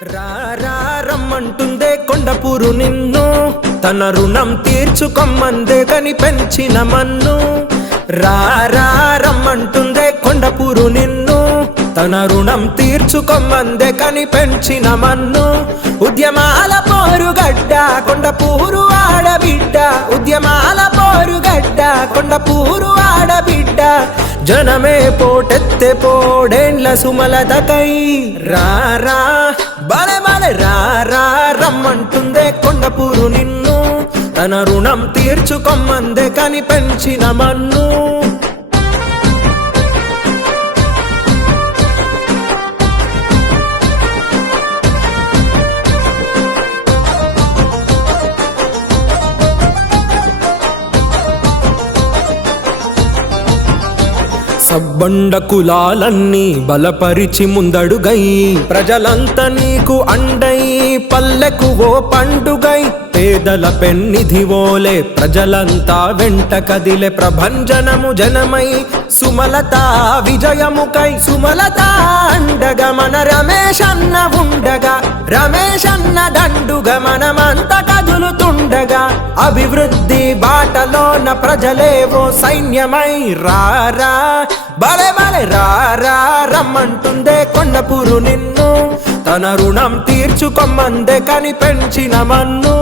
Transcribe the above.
రారా రమ్మంటుందే కొండపూరు నిన్ను, తన రుణం తీర్చుకొమ్మందే కని పెంచిన మన్ను. రారా రమ్మంటుందే కొండపూరు నిన్ను, తన రుణం తీర్చుకొమ్మందే కని పెంచిన మన్ను. ఉద్యమాల పోరుగడ్డ కొండపూరు ఆడబిడ్డ, ఉద్యమాల పోరుగడ్డ కొండపూరు ఆడబిడ్డ. జనమే పోటెత్తె పోడేండ్ల సుమలతకై. రారా బలె బలె రారా రమ్మంటుందే కొండపూరు నిన్ను, తన రుణం తీర్చుకొమ్మందే కని పెంచిన మన్ను. సబ్బండ కులాలన్నీ బలపరిచి ముందడుగై, ప్రజలంతా నీకు అండై పల్లెకు ఓ పండుగై. పేదల పెన్నిధివోలే ప్రజలంతా వెంట కదిలే, ప్రభంజనము జనమై సుమలత విజయముకై. సుమలత అండగా మన రమేష్ అన్న ఉండగా, రమేష్ అన్న దండుగా మనమంతా కదులుతుండగా. అభివృద్ధి బాటలోన ప్రజలేవో సైన్యమై. రారా బలె బలె రారా రమ్మంటుందే కొండపూరు నిన్ను, తన రుణం తీర్చుకొమ్మందే కని పెంచిన మన్ను.